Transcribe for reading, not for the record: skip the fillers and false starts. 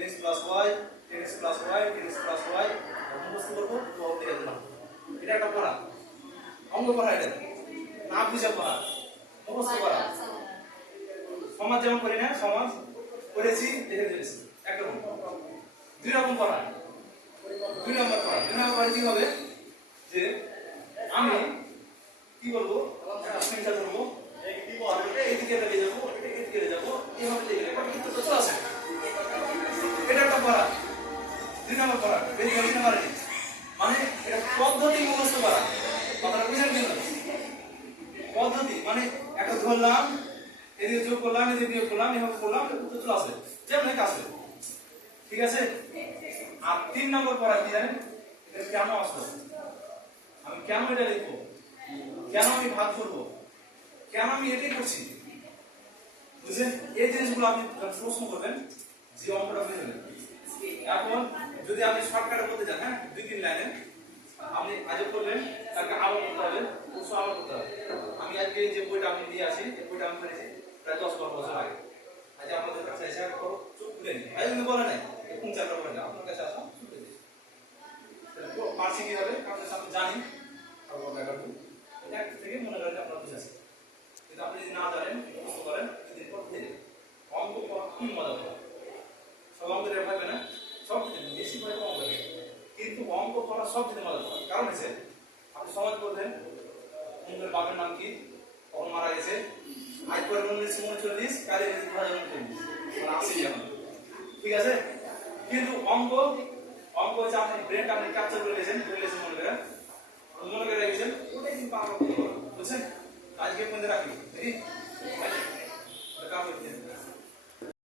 10x plus y 10x plus y 10x plus y মুখস্থ করব তো দিয়ে দিলাম। এটা একটা পড়া অঙ্ক পড়া, এটা না বুঝে পড়া, মুখস্থ করা। সমাজ যেমন করি না, সমাজ করেছি দেখে দিয়েছি একরকম। দুই রকম পড়া, দুই নম্বর পড়া। দুই নম্বর পড়া কি হবে যে আমি কি বলবো, একটা সংখ্যা করবো, এইদিকে লেগে যাবো, এদিকে লেগে যাবো, এইভাবে লেগে যাবো, কিন্তু তো আছে। এটা একটা পড়া, দুই নম্বর পড়া। বেশি বেশি না পারেনি, মানে এটা পদ্ধতি মুখস্থ করা। কথাটা বুঝেন কিনা? পদ্ধতি মানে একটা ধরলাম, এদিকে যোগ করলাম, এদিকে বিয়োগ করলাম, এভাবে করলাম, উত্তর চলে আসবে, যেমন আসবে। ঠিক আছে? আর 3 নম্বর পড়া কি জানেন? এটা কেন আসলো, আমি কেন এটা লিখবো, কেন আমি ভাগ করবো, কেন আমি এটাই করছি, বুঝলেন? এই জিনিসগুলো আপনি প্রশ্ন করবেন যে অঙ্কটা বুঝে নেবেন। এখন যদি আপনি শর্টকাটে করতে চান, হ্যাঁ 2-3 লাইনে আপনি আজ করবেন, তাকে আবার করতে হবে, প্রশ্ন আবার করতে হবে। আমি আজকে যে বইটা আমি দিয়ে আসি, এই বইটা আমি পড়েছি প্রায় 10-12 বছর আগে। আজ আপনাদের কাছে এসে চুপ খুলে নিই, আজ কিন্তু বলে নাই কোন চ্যাপ্টার পড়ে না, আপনার কাছে আসা চুপ খুলে দিই। পারছি কি হবে কারণ আমি জানি, তারপর দেখা করব এটা থেকে মনে করেন আপনারা বুঝেছেন। কিন্তু আপনি যদি না জানেন, মুখস্থ করেন, যদি পড়তে দেন, অঙ্ক পড়া খুব মজা করে। সব অঙ্কের ভাবে না, সব বেশি ভাবে অঙ্ক করে, কিন্তু অঙ্ক পড়া সব থেকে মজা করে। কারণ হচ্ছে আপনি সমাজ করবেন, অঙ্কের বাপের নাম কি, কখন মারা গেছে, আজ পরে 1939, কালে 2039, মানে আসি এখন। ঠিক আছে? কিন্তু অঙ্ক হচ্ছে আপনি ব্রেনটা আপনি ক্যাপচার করে গেছেন মনে করে রেখেছেন, ওটাই কিন্তু আমরা বুঝছেন। আজকে মধ্যে রাখি দেখি কাম করতে